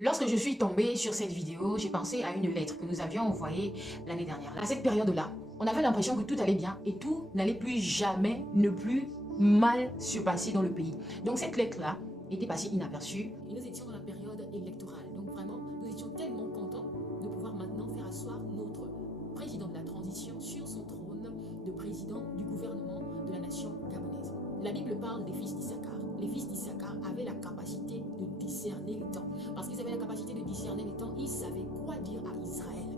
Lorsque je suis tombée sur cette vidéo, j'ai pensé à une lettre que nous avions envoyée l'année dernière. À cette période-là, on avait l'impression que tout allait bien et tout n'allait plus jamais, ne plus mal se passer dans le pays. Donc cette lettre-là était passée inaperçue. Et nous étions dans la période électorale. Donc vraiment, nous étions tellement contents de pouvoir maintenant faire asseoir notre président de la transition sur son trône de président du gouvernement de la nation gabonaise. La Bible parle des fils d'Issachar. Les fils d'Issachar avaient la capacité de discerner les temps. Parce qu'ils avaient la capacité de discerner les temps, ils savaient quoi dire à Israël.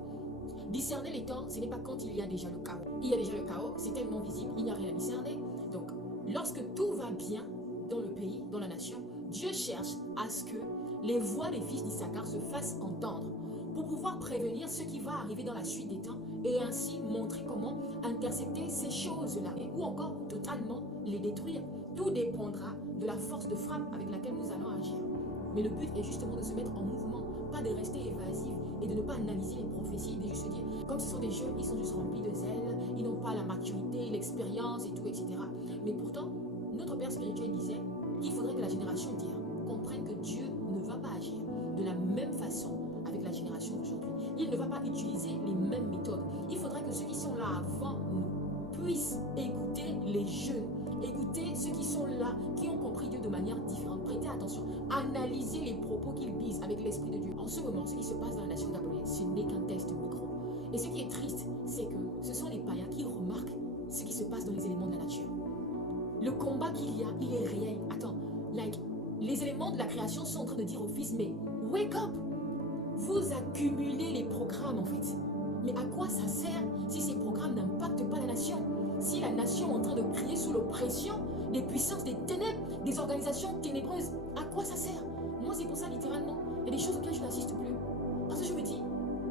Discerner les temps, ce n'est pas quand il y a déjà le chaos. Il y a déjà le chaos, c'est tellement visible, il n'y a rien à discerner. Donc, lorsque tout va bien dans le pays, dans la nation, Dieu cherche à ce que les voix des fils d'Issachar se fassent entendre pour pouvoir prévenir ce qui va arriver dans la suite des temps et ainsi montrer comment intercepter ces choses-là ou encore totalement les détruire. Tout dépendra de la force de frappe avec laquelle nous allons agir. Mais le but est justement de se mettre en mouvement, pas de rester évasif et de ne pas analyser les prophéties, de juste se dire, comme ce sont des jeunes, ils sont juste remplis de zèle, ils n'ont pas la maturité, l'expérience et tout, etc. Mais pourtant, notre Père spirituel disait qu'il faudrait que la génération d'hier comprenne que Dieu ne va pas agir de la même façon avec la génération d'aujourd'hui. Il ne va pas utiliser les mêmes méthodes. Il faudrait que ceux qui sont là avant nous puissent écouter les jeunes, écouter ceux qui sont là, qui ont compris Dieu de manière différente. Prêtez attention, analysez les propos qu'ils disent avec l'Esprit de Dieu. En ce moment, ce qui se passe dans la nation gabonaise, ce n'est qu'un test micro. Et ce qui est triste, c'est que ce sont les païens qui remarquent ce qui se passe dans les éléments de la nature. Le combat qu'il y a, il est réel. Attends, les éléments de la création sont en train de dire au Fils, mais wake up! Vous accumulez les programmes en fait. Mais à quoi ça sert si ces programmes n'impactent pas la nation? Si la nation est en train de crier sous l'oppression des puissances, des ténèbres, des organisations ténébreuses, à quoi ça sert? Moi, c'est pour ça, littéralement, il y a des choses auxquelles je n'assiste plus. Parce que je me dis,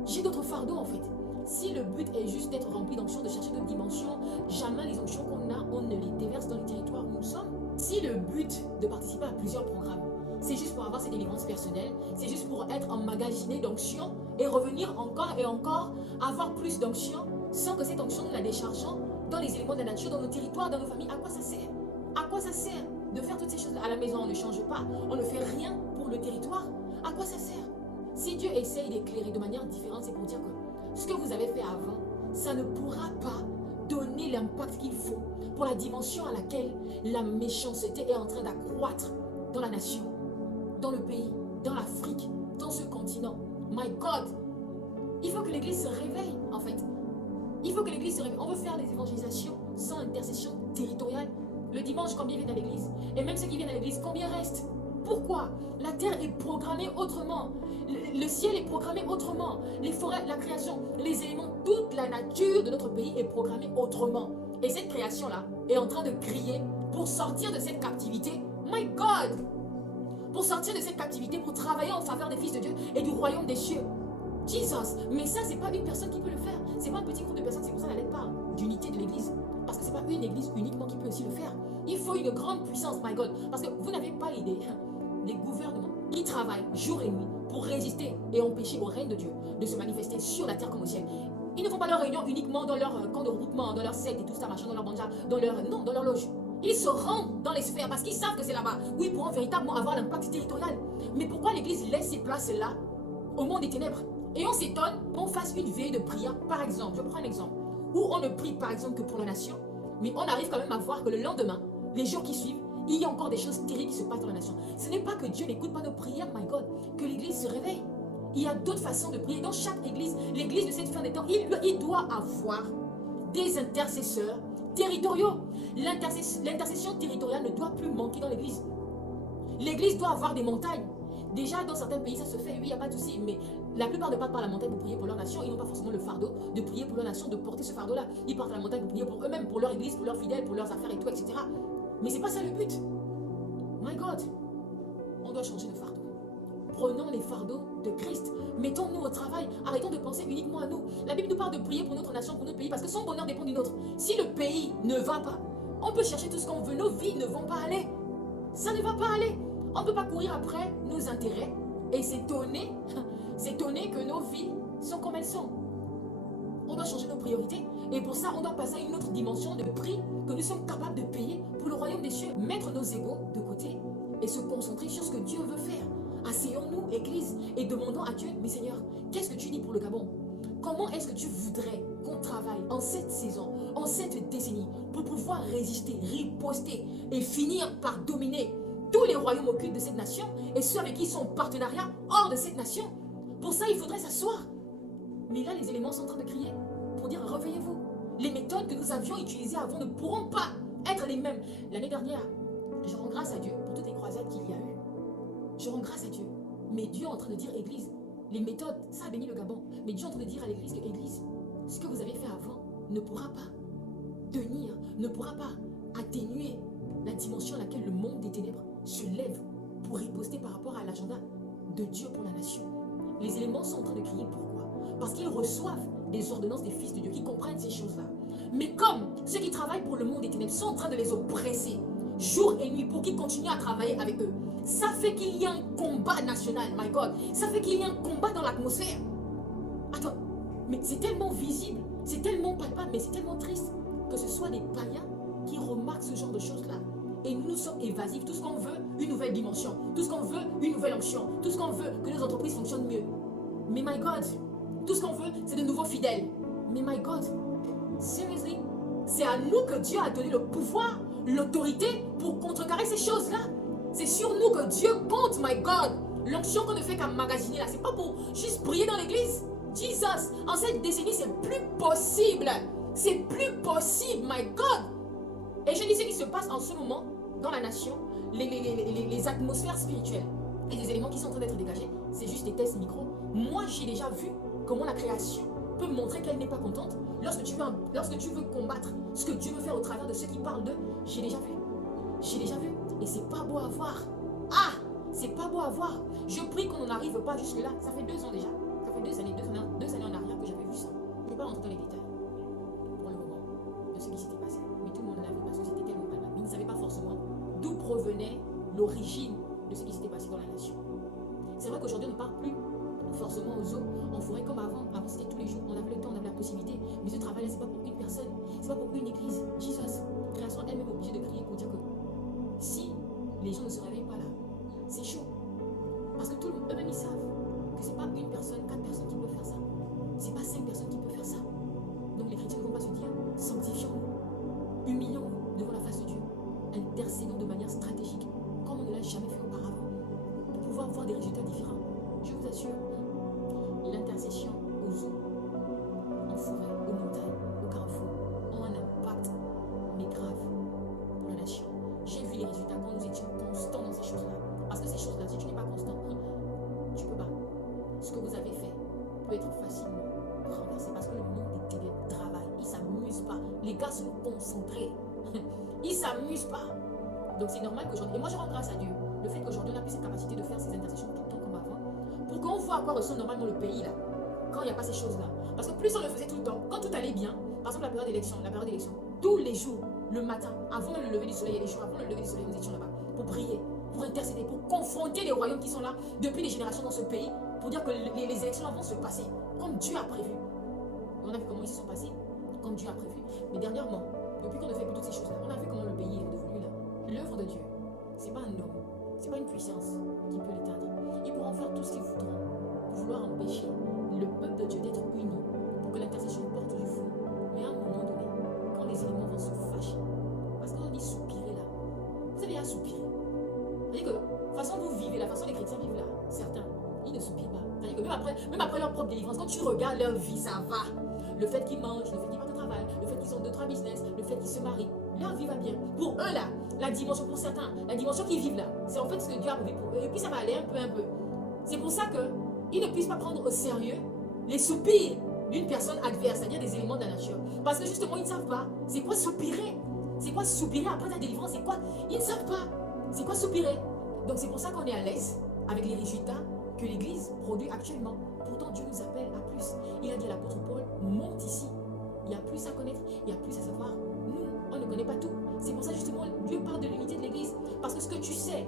j'ai d'autres fardeaux en fait. Si le but est juste d'être rempli d'onctions, de chercher d'autres dimensions, jamais les onctions qu'on a, on ne les déverse dans les territoires où nous sommes. Si le but de participer à plusieurs programmes, c'est juste pour avoir ses délivrances personnelles, c'est juste pour être emmagasiné d'onction et revenir encore et encore avoir plus d'onction sans que cette onction nous la déchargeons dans les éléments de la nature, dans nos territoires, dans nos familles. À quoi ça sert? À quoi ça sert de faire toutes ces choses à la maison? On ne change pas, on ne fait rien pour le territoire. À quoi ça sert? Si Dieu essaye d'éclairer de manière différente, c'est pour dire que ce que vous avez fait avant, ça ne pourra pas donner l'impact qu'il faut pour la dimension à laquelle la méchanceté est en train d'accroître dans la nation, dans le pays, dans l'Afrique, dans ce continent. My God! Il faut que l'Église se réveille, en fait. Il faut que l'Église se réveille. On veut faire des évangélisations sans intercession territoriale. Le dimanche, combien viennent à l'Église? Et même ceux qui viennent à l'Église, combien restent? Pourquoi? La terre est programmée autrement. Le ciel est programmé autrement. Les forêts, la création, les éléments, toute la nature de notre pays est programmée autrement. Et cette création-là est en train de crier pour sortir de cette captivité. My God! Pour sortir de cette captivité, pour travailler en faveur des fils de Dieu et du royaume des cieux. Jesus! Mais ça, c'est pas une personne qui peut le faire. C'est pas un petit groupe de personnes, c'est pour ça que la lettre parle d'unité de l'église. Parce que c'est pas une église uniquement qui peut aussi le faire. Il faut une grande puissance, my God. Parce que vous n'avez pas idée des gouvernements qui travaillent jour et nuit pour résister et empêcher au règne de Dieu de se manifester sur la terre comme au ciel. Ils ne font pas leur réunion uniquement dans leur camp de regroupement, dans leur secte et tout ça, machin, dans leur banja, non, dans leur loge. Ils se rendent dans les sphères parce qu'ils savent que c'est là-bas où ils pourront véritablement avoir l'impact territorial. Mais pourquoi l'Église laisse ces places-là au monde des ténèbres? Et on s'étonne qu'on fasse une veille de prière, par exemple, je prends un exemple, où on ne prie par exemple que pour la nation, mais on arrive quand même à voir que le lendemain, les jours qui suivent, il y a encore des choses terribles qui se passent dans la nation. Ce n'est pas que Dieu n'écoute pas nos prières, my God, que l'Église se réveille. Il y a d'autres façons de prier. Dans chaque église, l'église de cette fin des temps, il doit avoir des intercesseurs territoriaux. L'intercession territoriale ne doit plus manquer dans l'église. L'église doit avoir des montagnes. Déjà, dans certains pays, ça se fait, oui, il n'y a pas de souci, mais la plupart ne partent pas à la montagne pour prier pour leur nation. Ils n'ont pas forcément le fardeau de prier pour leur nation, de porter ce fardeau-là. Ils partent à la montagne pour prier pour eux-mêmes, pour leur église, pour leurs fidèles, pour leurs affaires et tout, etc. Mais c'est pas ça le but. My God, on doit changer de fardeau. Prenons les fardeaux de Christ. Mettons-nous au travail. Arrêtons de penser uniquement à nous. La Bible nous parle de prier pour notre nation, pour notre pays, parce que son bonheur dépend du nôtre. Si le pays ne va pas, on peut chercher tout ce qu'on veut. Nos vies ne vont pas aller. Ça ne va pas aller. On ne peut pas courir après nos intérêts et s'étonner que nos vies sont comme elles sont. On doit changer nos priorités. Et pour ça, on doit passer à une autre dimension de prix que nous sommes capables de payer pour le royaume des cieux. Mettre nos égos de côté et se concentrer sur ce que Dieu veut faire. Asseyons-nous, Église, et demandons à Dieu, mais Seigneur, qu'est-ce que tu dis pour le Gabon? Comment est-ce que tu voudrais qu'on travaille en cette saison, en cette décennie, pour pouvoir résister, riposter et finir par dominer tous les royaumes occultes de cette nation et ceux avec qui ils sont en partenariat hors de cette nation? Pour ça, il faudrait s'asseoir. Mais là, les éléments sont en train de crier pour dire, réveillez-vous. Les méthodes que nous avions utilisées avant ne pourront pas être les mêmes. L'année dernière, je rends grâce à Dieu pour toutes les croisades qu'il y a eu. Je rends grâce à Dieu. Mais Dieu est en train de dire, Église, les méthodes, ça a béni le Gabon. Mais Dieu est en train de dire à l'Église que, Église, ce que vous avez fait avant ne pourra pas tenir, ne pourra pas atténuer la dimension à laquelle le monde des ténèbres se lève pour riposter par rapport à l'agenda de Dieu pour la nation. Les éléments sont en train de crier. Pourquoi? Parce qu'ils reçoivent des ordonnances des fils de Dieu qui comprennent ces choses-là. Mais comme ceux qui travaillent pour le monde des ténèbres sont en train de les oppresser jour et nuit pour qu'ils continuent à travailler avec eux, ça fait qu'il y a un combat national, my God. Ça fait qu'il y a un combat dans l'atmosphère. Attends, mais c'est tellement visible, c'est tellement palpable, mais c'est tellement triste que ce soit des païens qui remarquent ce genre de choses-là. Et nous sommes évasifs. Tout ce qu'on veut, une nouvelle dimension. Tout ce qu'on veut, une nouvelle onction. Tout ce qu'on veut, que nos entreprises fonctionnent mieux. Mais my God, tout ce qu'on veut, c'est de nouveaux fidèles. Mais my God, seriously, c'est à nous que Dieu a donné le pouvoir, l'autorité pour contrecarrer ces choses-là. C'est sur nous que Dieu compte, my God. L'onction qu'on ne fait qu'emmagasiner là, c'est pas pour juste briller dans l'église. Jesus, en cette décennie, c'est plus possible. C'est plus possible, my God. Et je dis ce qui se passe en ce moment dans la nation, les atmosphères spirituelles et les éléments qui sont en train d'être dégagés, c'est juste des tests micro. Moi, j'ai déjà vu comment la création peut montrer qu'elle n'est pas contente lorsque tu veux combattre ce que Dieu veut faire au travers de ceux qui parlent d'eux. J'ai déjà vu. J'ai déjà vu. Et c'est pas beau à voir. Ah, c'est pas beau à voir. Je prie qu'on n'en arrive pas jusque-là. Ça fait 2 ans déjà. Ça fait 2 années en arrière que j'avais vu ça. Je ne vais pas rentrer dans les détails pour le moment de ce qui s'était passé. Mais tout le monde l'avait parce que c'était tellement palpable. Mais ils ne savaient pas forcément d'où provenait l'origine de ce qui s'était passé dans la nation. C'est vrai qu'aujourd'hui, on ne parle plus forcément aux eaux, en forêt comme avant. Avant, c'était tous les jours. On avait le temps, on avait la possibilité. Mais ce travail-là, c'est pas pour une personne. C'est pas pour une église. Jesus, la création elle-même est obligée de crier pour dire que si les gens ne se réveillent pas là, c'est chaud. Parce que eux-mêmes, ils savent que c'est pas une personne, 4 personnes qui peuvent faire ça. C'est pas 5 personnes qui peuvent faire ça. Donc les chrétiens ne vont pas se dire, sanctifions-nous, humilions-nous devant la face de Dieu, intercédons de manière stratégique, comme on ne l'a jamais fait auparavant, pour pouvoir voir des résultats différents. Je vous assure, l'intercession aux eaux, en forêt, aux montagnes, au carrefour, ont un impact, mais grave, pour la nation. J'ai vu les résultats quand nous étions constants dans ces choses-là. Parce que ces choses-là, si tu n'es pas constant, tu ne peux pas. Ce que vous avez fait peut être facilement renversé parce que le monde des ténèbres travaille. Ils ne s'amusent pas. Les gars sont concentrés. Ils ne s'amusent pas. Donc c'est normal qu'aujourd'hui, et moi je rends grâce à Dieu, le fait qu'aujourd'hui on a plus cette capacité de faire ces intercessions tout le temps comme avant, pour qu'on voit à quoi ressemble normalement le pays là, quand il n'y a pas ces choses là. Parce que plus on le faisait tout le temps, quand tout allait bien, par exemple la période d'élection, tous les jours, le matin, avant le lever du soleil, il y a des jours avant le lever du soleil, nous étions là-bas, pour prier, pour intercéder, pour confronter les royaumes qui sont là depuis des générations dans ce pays, pour dire que les élections là vont se passer comme Dieu a prévu. On a vu comment ils se sont passés, comme Dieu a prévu. Mais dernièrement, depuis qu'on ne fait plus toutes ces choses-là, on a vu comment le pays est redevenu là. L'œuvre de Dieu, c'est pas un homme, c'est pas une puissance qui peut l'éteindre. Ils pourront faire tout ce qu'ils voudront pour vouloir empêcher le peuple de Dieu d'être uni, pour que l'intercession porte du fruit. Mais à un moment donné, quand les éléments vont se fâcher, parce qu'on dit soupirer là, vous avez à soupirer. C'est-à-dire que la façon dont vous vivez, la façon dont les chrétiens vivent là, certains, ils ne soupirent pas. C'est-à-dire que même après leur propre délivrance, quand tu regardes leur vie, ça va. Le fait qu'ils mangent, le fait qu'ils partent au travail, le fait qu'ils ont 2-3 business, le fait qu'ils se marient, leur vie va bien. Pour eux là, la dimension pour certains, la dimension qu'ils vivent là, c'est en fait ce que Dieu a prévu pour eux. Et puis ça va aller un peu. C'est pour ça qu'ils ne puissent pas prendre au sérieux les soupirs d'une personne adverse, c'est-à-dire des éléments de la nature. Parce que justement, ils ne savent pas c'est quoi soupirer. C'est quoi soupirer après ta délivrance? C'est quoi? Ils ne savent pas. C'est quoi soupirer? Donc c'est pour ça qu'on est à l'aise avec les résultats que l'Église produit actuellement. Pourtant, Dieu nous appelle à plus. Il a dit à l'apôtre Paul, monte ici. Il y a plus à connaître, il y a plus à savoir. Nous, on ne connaît pas tout. C'est pour ça justement, Dieu parle de l'unité de l'Église. Parce que ce que tu sais,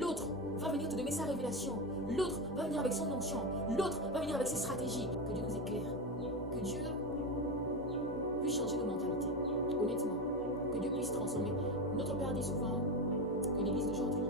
l'autre va venir te donner sa révélation. L'autre va venir avec son onction. L'autre va venir avec ses stratégies. Que Dieu nous éclaire. Que Dieu puisse changer de mentalité. Honnêtement. Que Dieu puisse transformer. Notre Père dit souvent que l'Église d'aujourd'hui